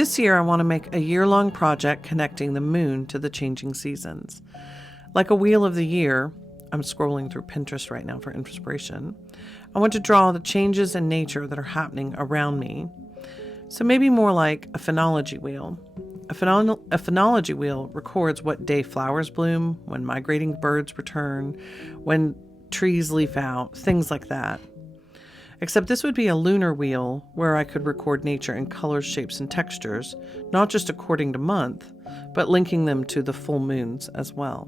This year I want to make a year-long project connecting the moon to the changing seasons. Like a wheel of the year, I'm scrolling through Pinterest right now for inspiration. I want to draw the changes in nature that are happening around me. So maybe more like a phenology wheel. A phenology wheel records what day flowers bloom, when migrating birds return, when trees leaf out, things like that. Except this would be a lunar wheel where I could record nature in colors, shapes, and textures, not just according to month, but linking them to the full moons as well.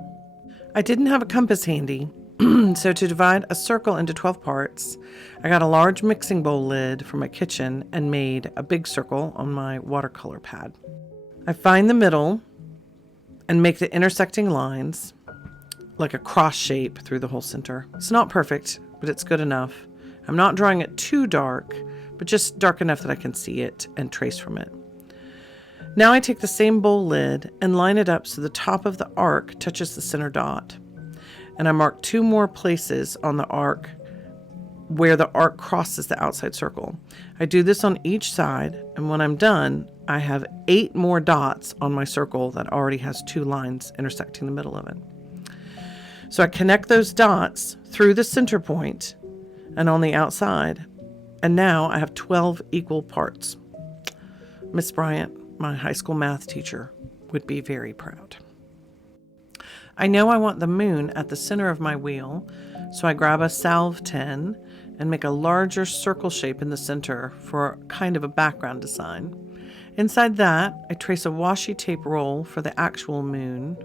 I didn't have a compass handy, so to divide a circle into 12 parts, I got a large mixing bowl lid from my kitchen and made a big circle on my watercolor pad. I find the middle and make the intersecting lines like a cross shape through the whole center. It's not perfect, but it's good enough. I'm not drawing it too dark, but just dark enough that I can see it and trace from it. Now I take the same bowl lid and line it up so the top of the arc touches the center dot. And I mark 2 more places on the arc where the arc crosses the outside circle. I do this on each side, and when I'm done, I have 8 more dots on my circle that already has 2 lines intersecting the middle of it. So I connect those dots through the center point and on the outside, and now I have 12 equal parts. Miss Bryant, my high school math teacher, would be very proud. I know I want the moon at the center of my wheel, so I grab a salve tin and make a larger circle shape in the center for kind of a background design. Inside that, I trace a washi tape roll for the actual moon,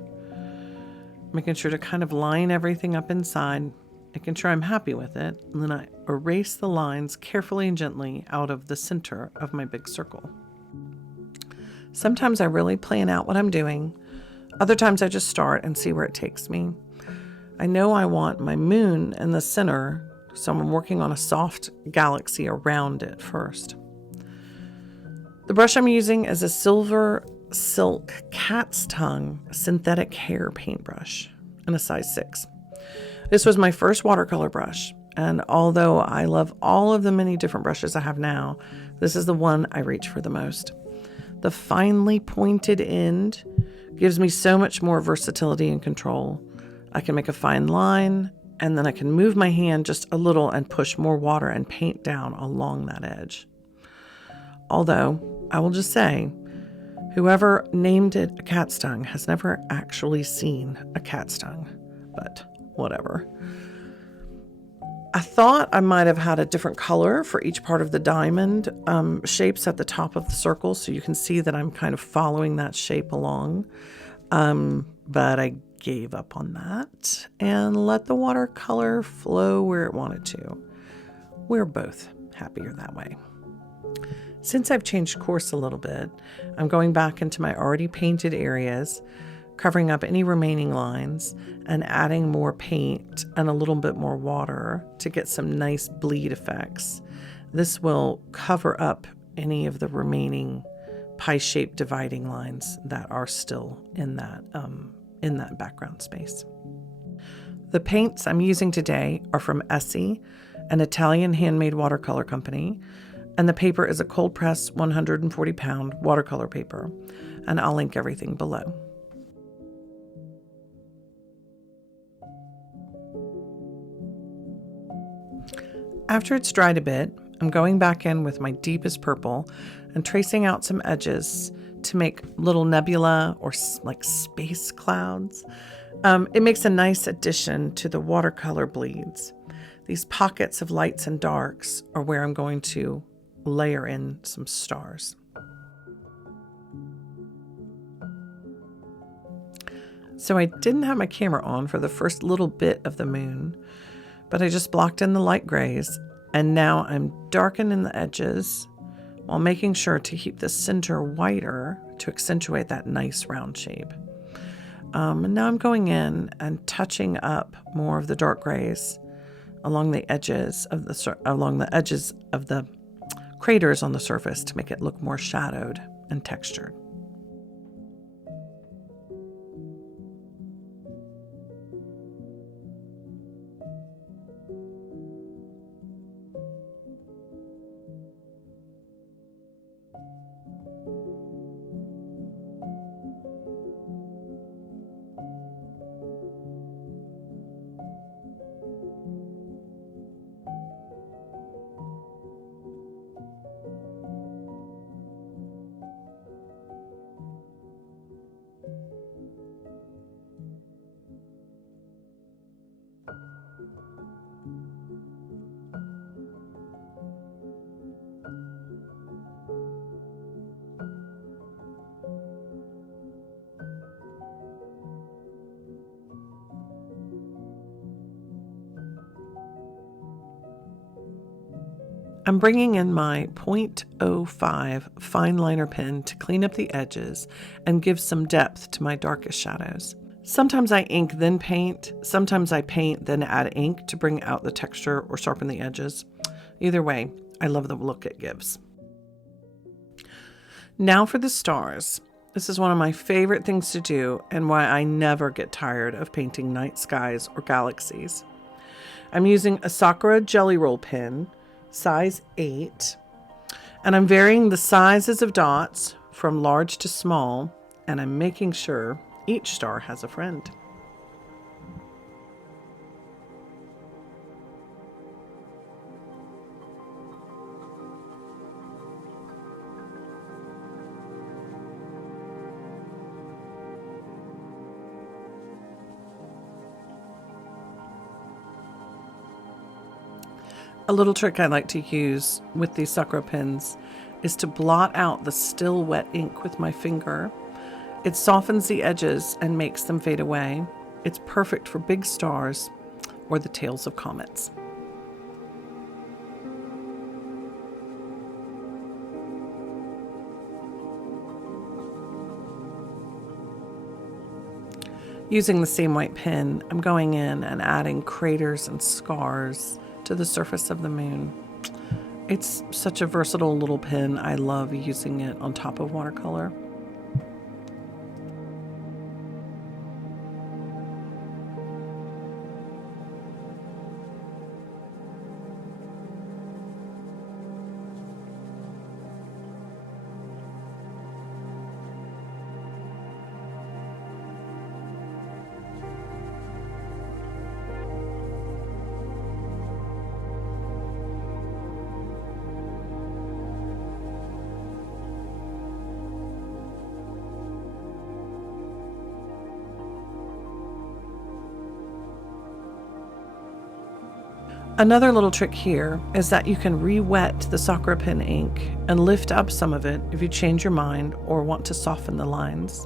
making sure to kind of line everything up inside, making sure I'm happy with it, and then I erase the lines carefully and gently out of the center of my big circle. Sometimes I really plan out what I'm doing. Other times I just start and see where it takes me. I know I want my moon in the center, so I'm working on a soft galaxy around it first. The brush I'm using is a silver silk cat's tongue synthetic hair paintbrush in a size 6. This was my first watercolor brush, and although I love all of the many different brushes I have now, this is the one I reach for the most. The finely pointed end gives me so much more versatility and control. I can make a fine line, and then I can move my hand just a little and push more water and paint down along that edge. Although, I will just say, whoever named it a cat's tongue has never actually seen a cat's tongue, but whatever. I thought I might have had a different color for each part of the diamond shapes at the top of the circle, so you can see that I'm kind of following that shape along. But I gave up on that and let the watercolor flow where it wanted to. We're both happier that way. Since I've changed course a little bit, I'm going back into my already painted areas, covering up any remaining lines and adding more paint and a little bit more water to get some nice bleed effects. This will cover up any of the remaining pie-shaped dividing lines that are still in that background space. The paints I'm using today are from Esse, an Italian handmade watercolor company, and the paper is a cold press 140-pound watercolor paper, and I'll link everything below. After it's dried a bit, I'm going back in with my deepest purple and tracing out some edges to make little nebula or like space clouds. It makes a nice addition to the watercolor bleeds. These pockets of lights and darks are where I'm going to layer in some stars. So I didn't have my camera on for the first little bit of the moon, but I just blocked in the light grays, and now I'm darkening the edges while making sure to keep the center whiter to accentuate that nice round shape. And now I'm going in and touching up more of the dark grays along the edges of the craters on the surface to make it look more shadowed and textured. I'm bringing in my .05 fine liner pen to clean up the edges and give some depth to my darkest shadows. Sometimes I ink then paint, sometimes I paint then add ink to bring out the texture or sharpen the edges. Either way, I love the look it gives. Now for the stars. This is one of my favorite things to do and why I never get tired of painting night skies or galaxies. I'm using a Sakura Jelly Roll pen, size 8, and I'm varying the sizes of dots from large to small, and I'm making sure each star has a friend. A little trick I like to use with these Sakura pens is to blot out the still wet ink with my finger. It softens the edges and makes them fade away. It's perfect for big stars or the tails of comets. Using the same white pen, I'm going in and adding craters and scars to the surface of the moon. It's such a versatile little pen. I love using it on top of watercolor. Another little trick here is that you can re-wet the Sakura pen ink and lift up some of it if you change your mind or want to soften the lines.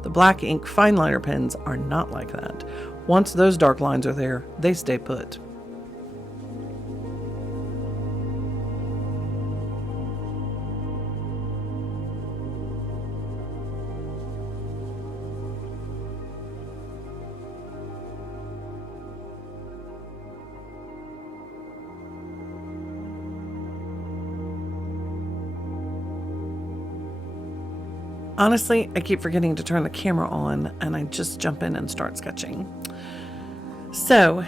The black ink fine liner pens are not like that. Once those dark lines are there, they stay put. Honestly, I keep forgetting to turn the camera on and I just jump in and start sketching. So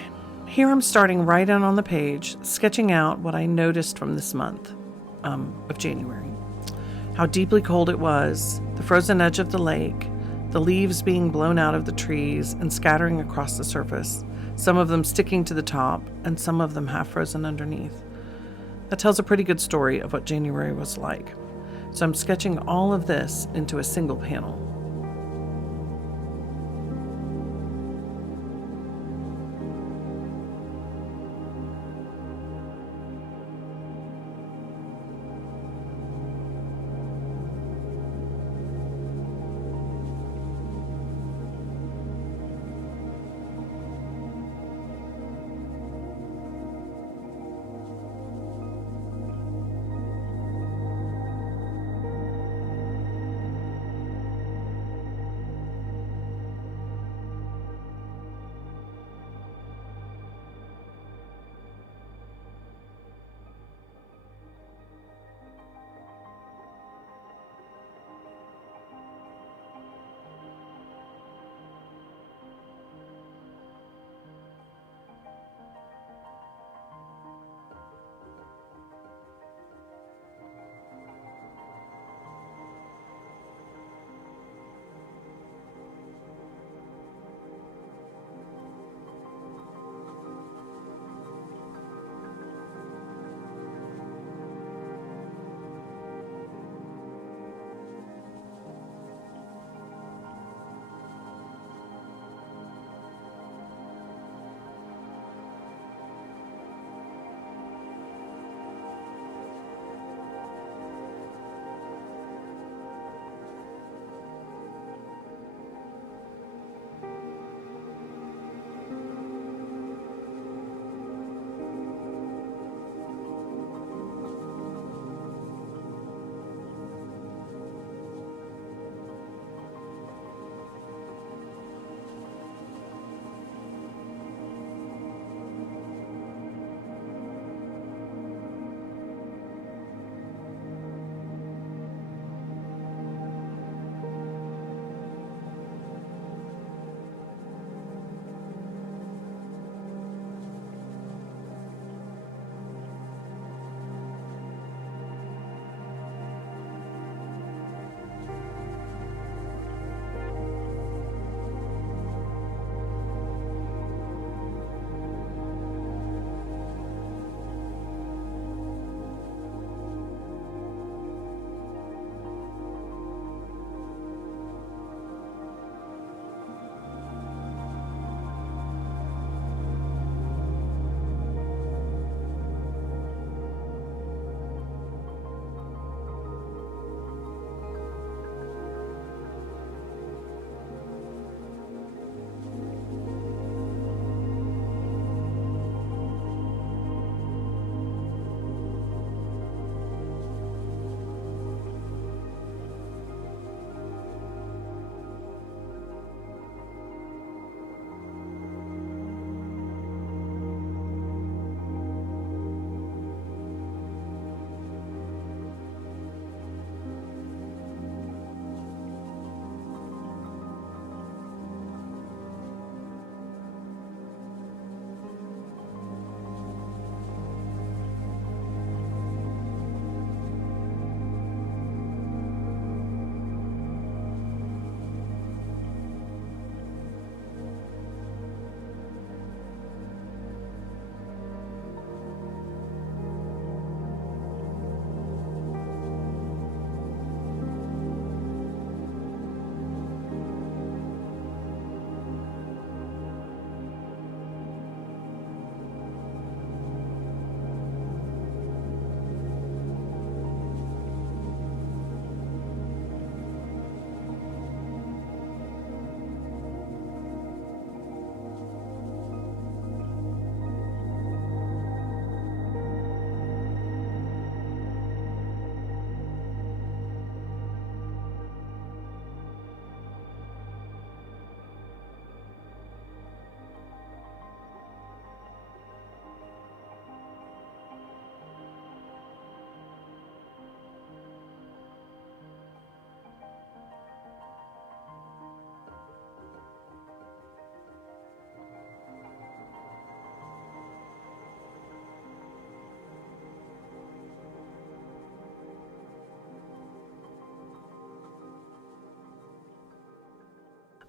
here I'm starting right in on the page, sketching out what I noticed from this month of January. How deeply cold it was, the frozen edge of the lake, the leaves being blown out of the trees and scattering across the surface, some of them sticking to the top and some of them half frozen underneath. That tells a pretty good story of what January was like. So I'm sketching all of this into a single panel.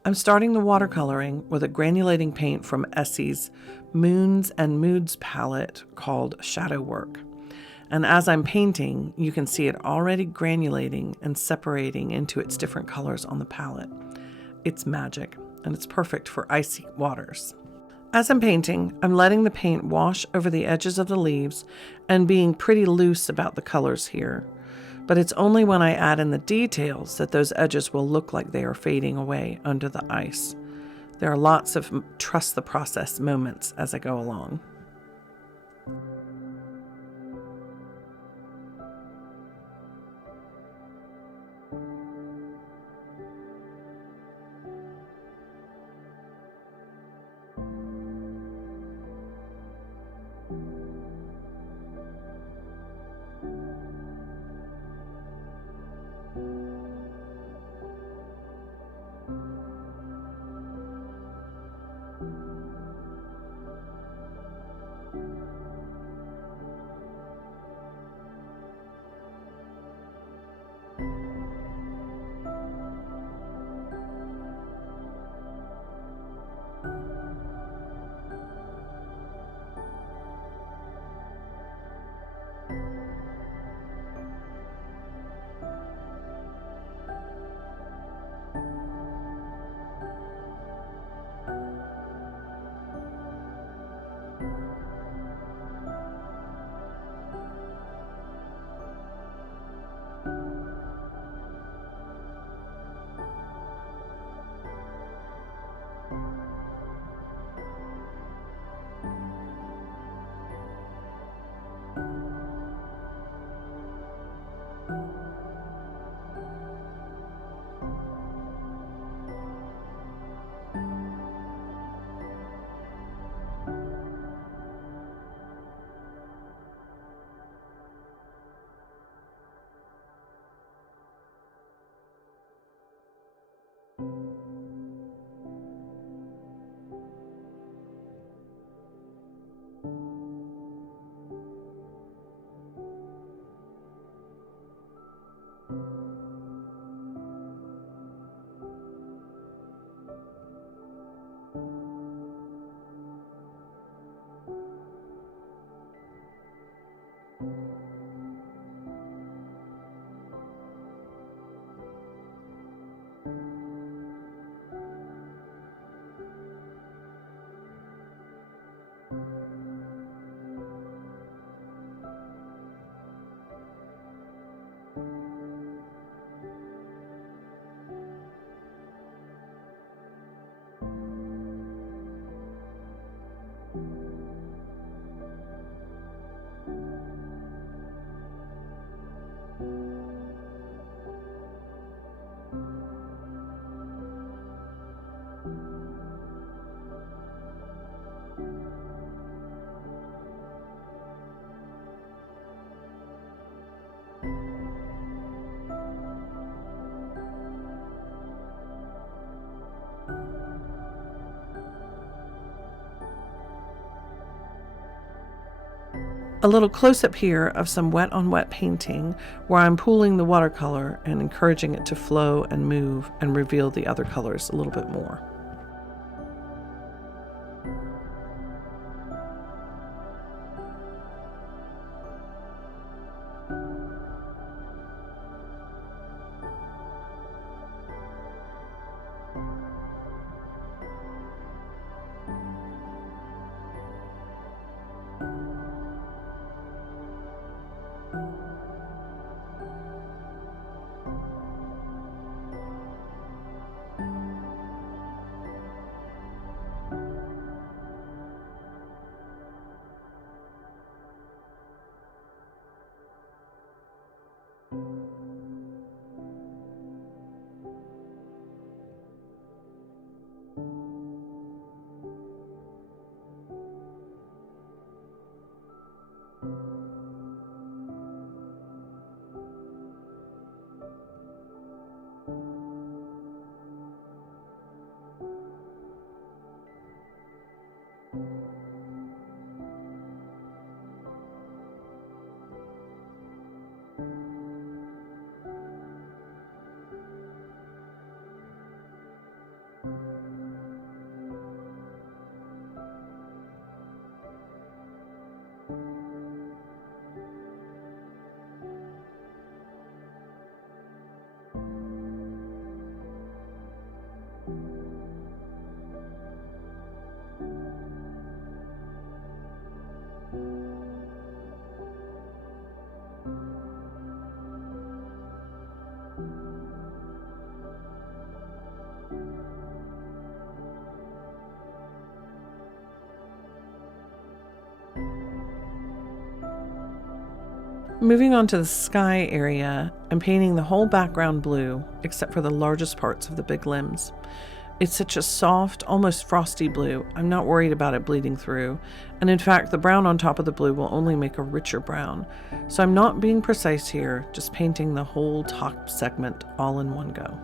I'm starting the watercoloring with a granulating paint from Esse's Moons and Moods palette called Shadow Work. And as I'm painting, you can see it already granulating and separating into its different colors on the palette. It's magic, and it's perfect for icy waters. As I'm painting, I'm letting the paint wash over the edges of the leaves and being pretty loose about the colors here. But it's only when I add in the details that those edges will look like they are fading away under the ice. There are lots of trust the process moments as I go along. A little close-up here of some wet-on-wet painting where I'm pooling the watercolor and encouraging it to flow and move and reveal the other colors a little bit more. Moving on to the sky area, I'm painting the whole background blue, except for the largest parts of the big limbs. It's such a soft, almost frosty blue, I'm not worried about it bleeding through, and in fact the brown on top of the blue will only make a richer brown. So I'm not being precise here, just painting the whole top segment all in one go.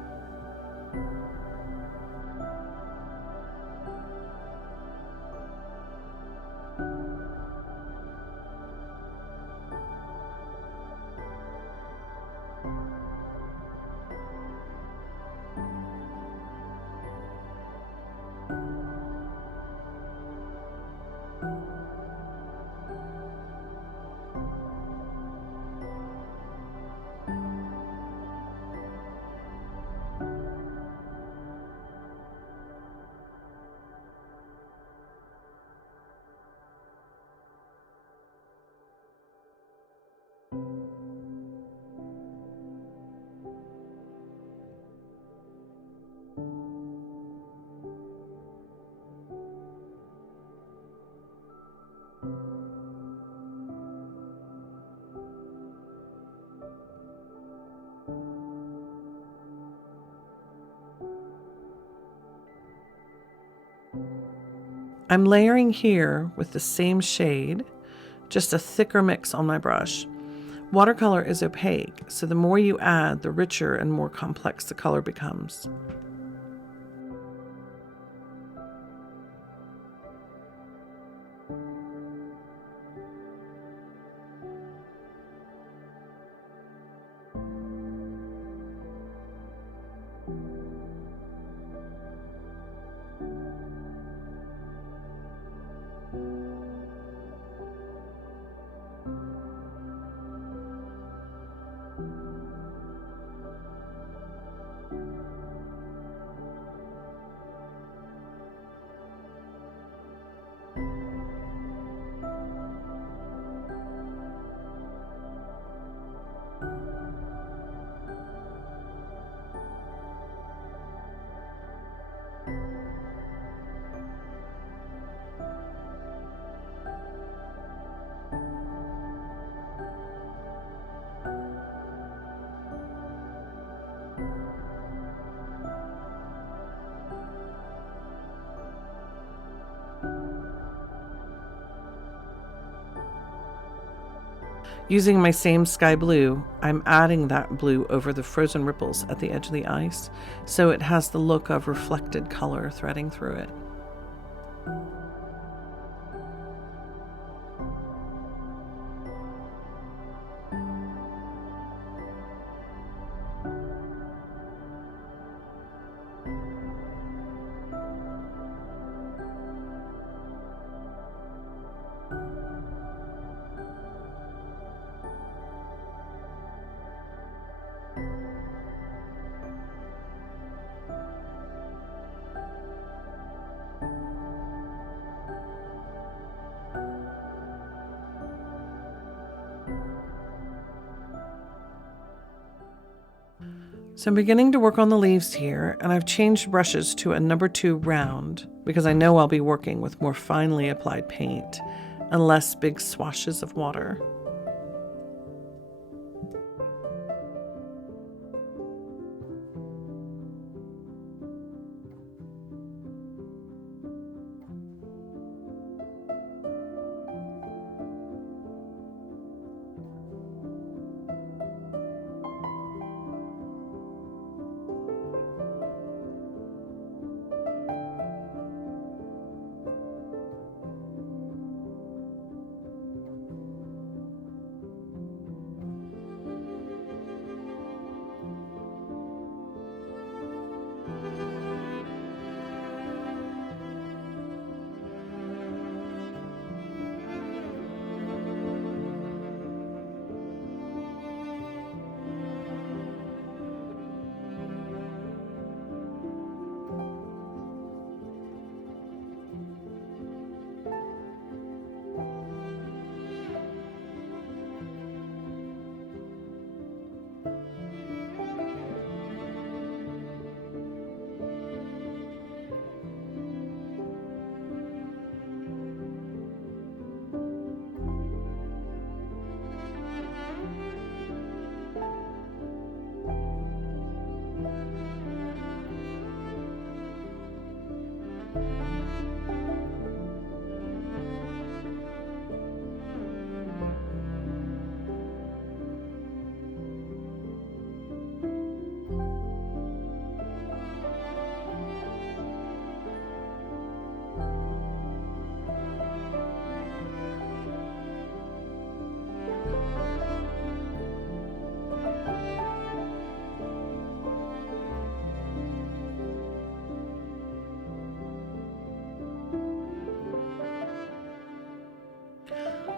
I'm layering here with the same shade, just a thicker mix on my brush. Watercolor is opaque, so the more you add, the richer and more complex the color becomes. Using my same sky blue, I'm adding that blue over the frozen ripples at the edge of the ice, so it has the look of reflected color threading through it. So I'm beginning to work on the leaves here, and I've changed brushes to a number 2 round because I know I'll be working with more finely applied paint and less big swashes of water.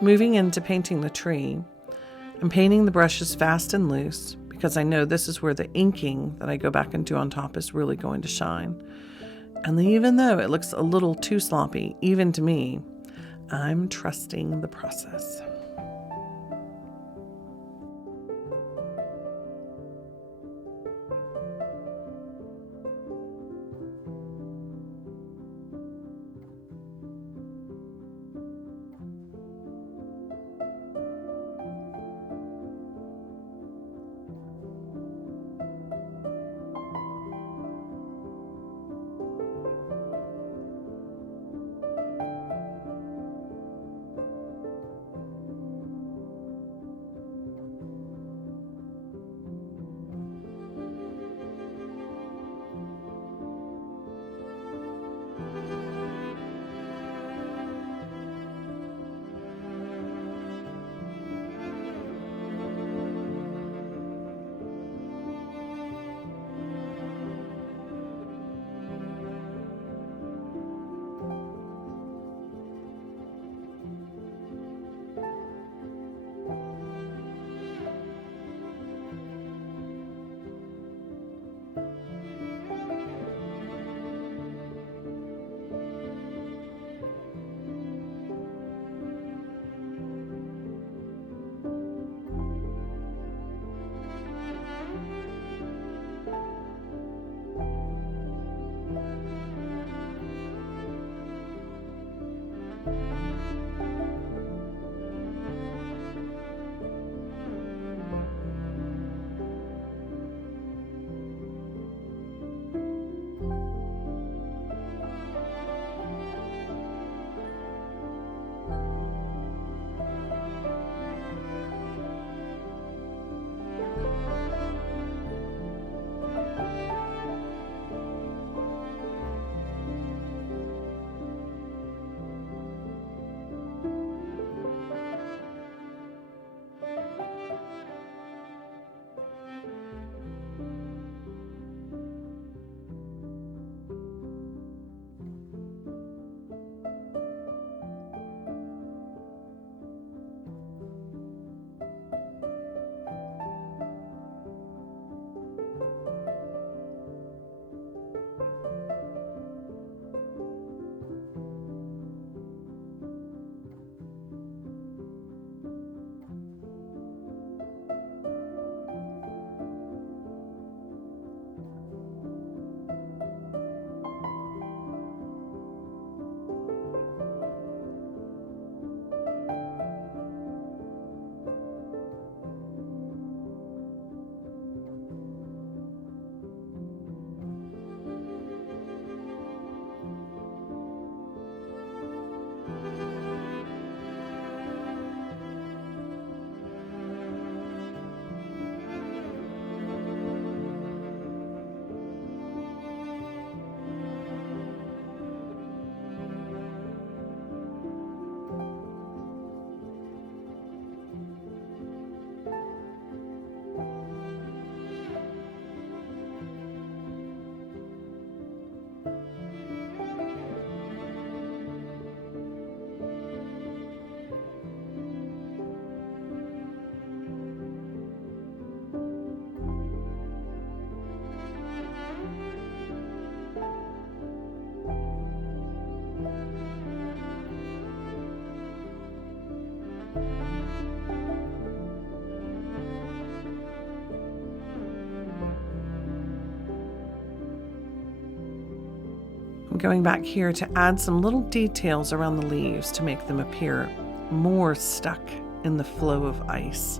Moving into painting the tree, I'm painting the brushes fast and loose because I know this is where the inking that I go back and do on top is really going to shine. And even though it looks a little too sloppy, even to me, I'm trusting the process. I'm going back here to add some little details around the leaves to make them appear more stuck in the flow of ice.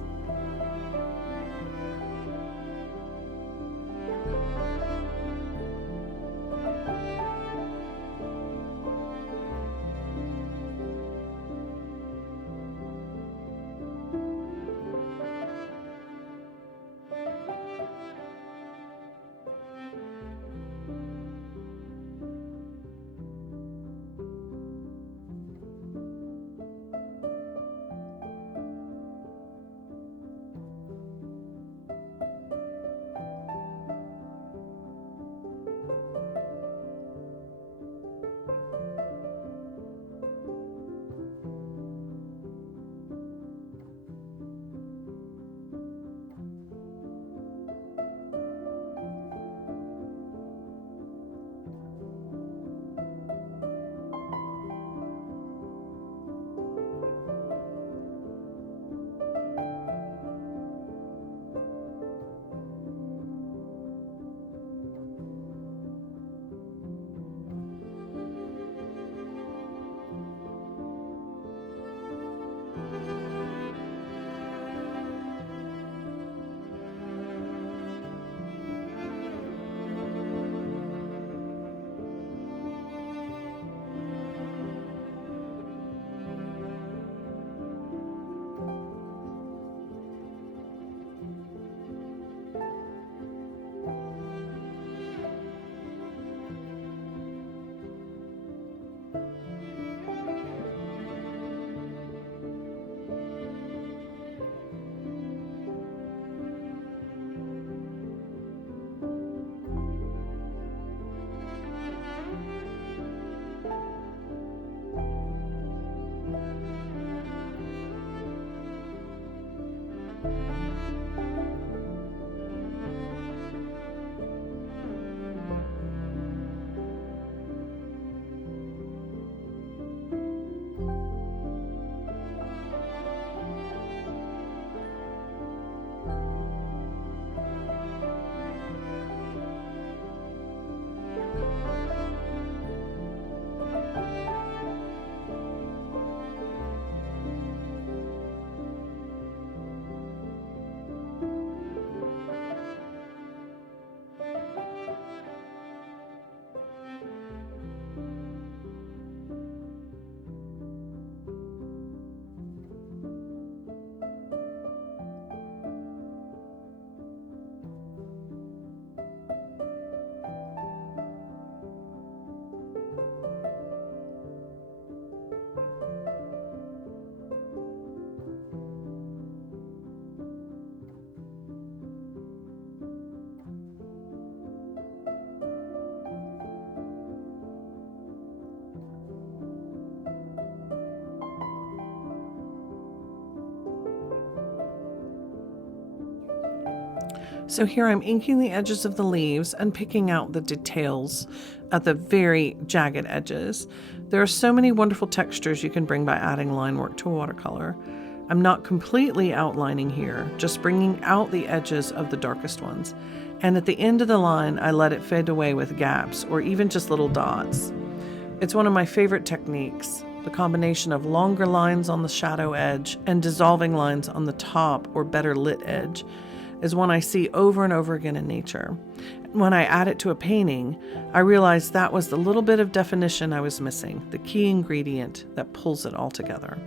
So here I'm inking the edges of the leaves and picking out the details at the very jagged edges. There are so many wonderful textures you can bring by adding line work to watercolor. I'm not completely outlining here, just bringing out the edges of the darkest ones. And at the end of the line, I let it fade away with gaps or even just little dots. It's one of my favorite techniques. The combination of longer lines on the shadow edge and dissolving lines on the top or better lit edge is one I see over and over again in nature. When I add it to a painting, I realize that was the little bit of definition I was missing, the key ingredient that pulls it all together.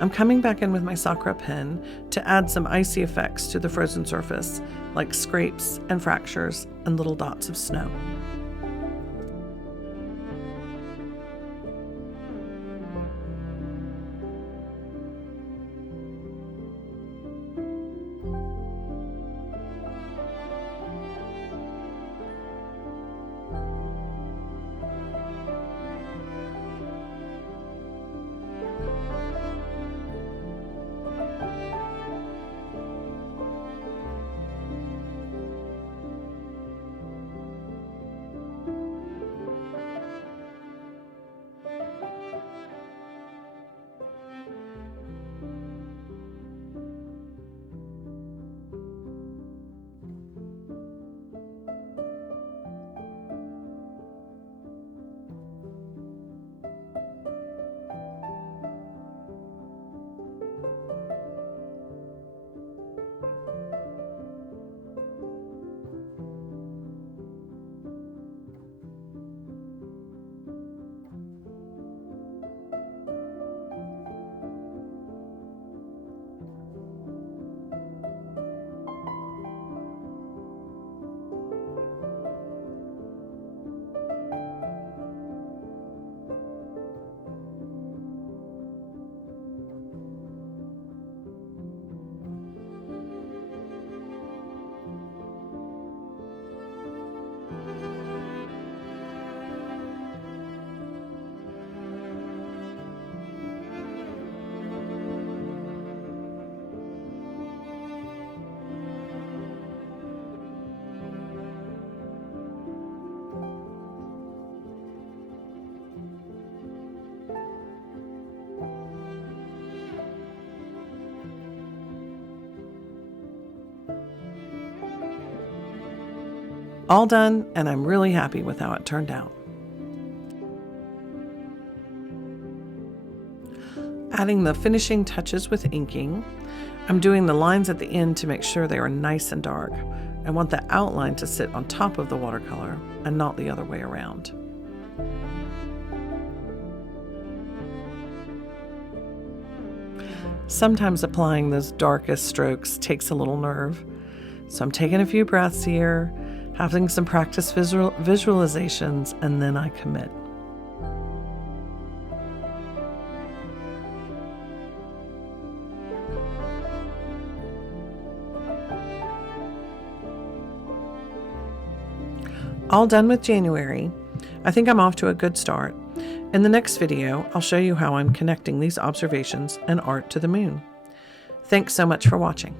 I'm coming back in with my Sakura pen to add some icy effects to the frozen surface, like scrapes and fractures and little dots of snow. All done, and I'm really happy with how it turned out. Adding the finishing touches with inking, I'm doing the lines at the end to make sure they are nice and dark. I want the outline to sit on top of the watercolor and not the other way around. Sometimes applying those darkest strokes takes a little nerve, so I'm taking a few breaths here, having some practice visualizations, and then I commit. All done with January. I think I'm off to a good start. In the next video, I'll show you how I'm connecting these observations and art to the moon. Thanks so much for watching.